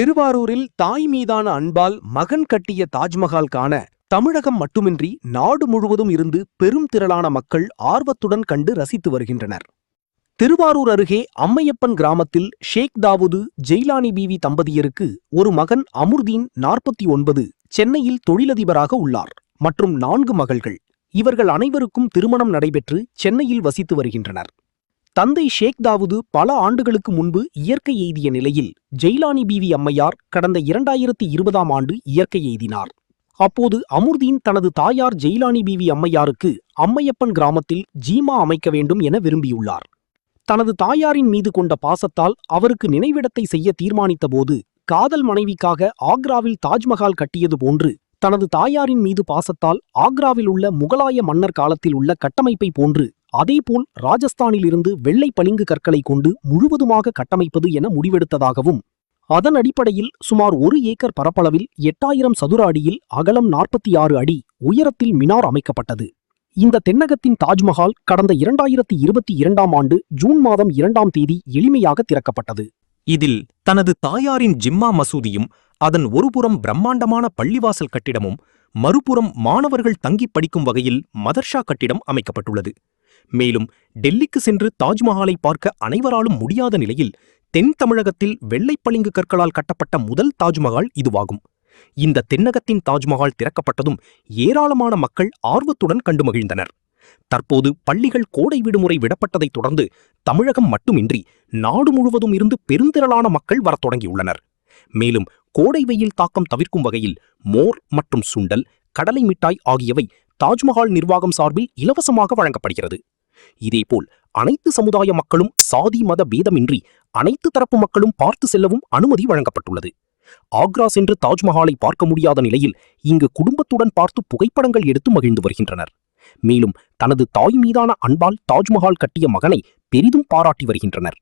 திருவாரூரில் தாய் மீதான அன்பால் மகன் கட்டிய தாஜ்மஹால் காண தமிழகம் மட்டுமின்றி நாடு முழுவதும் இருந்து பெரும் திரளான மக்கள் ஆர்வத்துடன் கண்டு ரசித்து வருகின்றனர். திருவாரூர் அருகே அம்மையப்பன் கிராமத்தில் ஷேக் தாவூது ஜெய்லானி பீவி தம்பதியருக்கு ஒரு மகன் அமுர்தீன் 49 சென்னையில் தொழிலதிபராக உள்ளார் மற்றும் 4 மகள்கள். இவர்கள் அனைவருக்கும் திருமணம் நடைபெற்று சென்னையில் வசித்து வருகின்றனர். தந்தை ஷேக் தாவூது பல ஆண்டுகளுக்கு முன்பு இயற்கை எய்திய நிலையில் ஜெய்லானி பீவி அம்மையார் கடந்த 2020ஆம் ஆண்டு இயற்கை எய்தினார். அப்போது அமுர்தீன் தனது தாயார் ஜெய்லானி பீவி அம்மையாருக்கு அம்மையப்பன் கிராமத்தில் ஜீமா அமைக்க வேண்டும் என விரும்பியுள்ளார். தனது தாயாரின் மீது கொண்ட பாசத்தால் அவருக்கு நினைவிடத்தை செய்ய தீர்மானித்தபோது காதல் மனைவிக்காக ஆக்ராவில் தாஜ்மஹால் கட்டியது போன்று தனது தாயாரின் மீது பாசத்தால் ஆக்ராவில் உள்ள முகலாய மன்னர் காலத்தில் உள்ள கட்டமைப்பை போன்று அதேபோல் ராஜஸ்தானிலிருந்து வெள்ளை பளிங்கு கற்களை கொண்டு முழுவதுமாக கட்டமைப்பது என முடிவெடுத்ததாகவும், அதன் அடிப்படையில் சுமார் 1 ஏக்கர் பரப்பளவில் 8000 சதுர அடியில் அகலம் 46 அடி உயரத்தில் மினார் அமைக்கப்பட்டது. இந்த தென்னகத்தின் தாஜ்மஹால் கடந்த 2022ஆம் ஆண்டு ஜூன் மாதம் 2ஆம் தேதி எளிமையாக திறக்கப்பட்டது. இதில் தனது தாயாரின் ஜிம்மா மசூதியும் அதன் ஒருபுறம் பிரம்மாண்டமான பள்ளிவாசல் கட்டிடமும் மறுபுறம் மாணவர்கள் தங்கி படிக்கும் வகையில் மதர்ஷா கட்டிடம் அமைக்கப்பட்டுள்ளது. மேலும் டெல்லிக்கு சென்று தாஜ்மஹாலை பார்க்க அனைவராலும் முடியாத நிலையில் தென் தமிழகத்தில் வெள்ளைப்பளிங்கு கற்களால் கட்டப்பட்ட முதல் தாஜ்மஹால் இதுவாகும். இந்த தென்னகத்தின் தாஜ்மஹால் திறக்கப்பட்டதும் ஏராளமான மக்கள் ஆர்வத்துடன் கண்டு மகிழ்ந்தனர். தற்போது பள்ளிகள் கோடை விடுமுறை விடப்பட்டதைத் தொடர்ந்து தமிழகம் மட்டுமின்றி நாடு முழுவதும் இருந்து பெருந்திரளான மக்கள் வரத் தொடங்கியுள்ளனர். மேலும் கோடை வெயில் தாக்கம் தவிர்க்கும் வகையில் மோர் மற்றும் சுண்டல், கடலை மிட்டாய் ஆகியவை தாஜ்மஹால் நிர்வாகம் சார்பில் இலவசமாக வழங்கப்படுகிறது. இதேபோல் அனைத்து சமுதாய மக்களும் சாதி மத பேதமின்றி அனைத்து தரப்பு மக்களும் பார்த்து செல்லவும் அனுமதி வழங்கப்பட்டுள்ளது. ஆக்ரா சென்று தாஜ்மஹாலை பார்க்க முடியாத நிலையில் இங்கு குடும்பத்துடன் பார்த்து புகைப்படங்கள் எடுத்து மகிழ்ந்து வருகின்றனர். மேலும் தனது தாய் மீதான அன்பால் தாஜ்மஹால் கட்டிய மகனை பெரிதும் பாராட்டி வருகின்றனர்.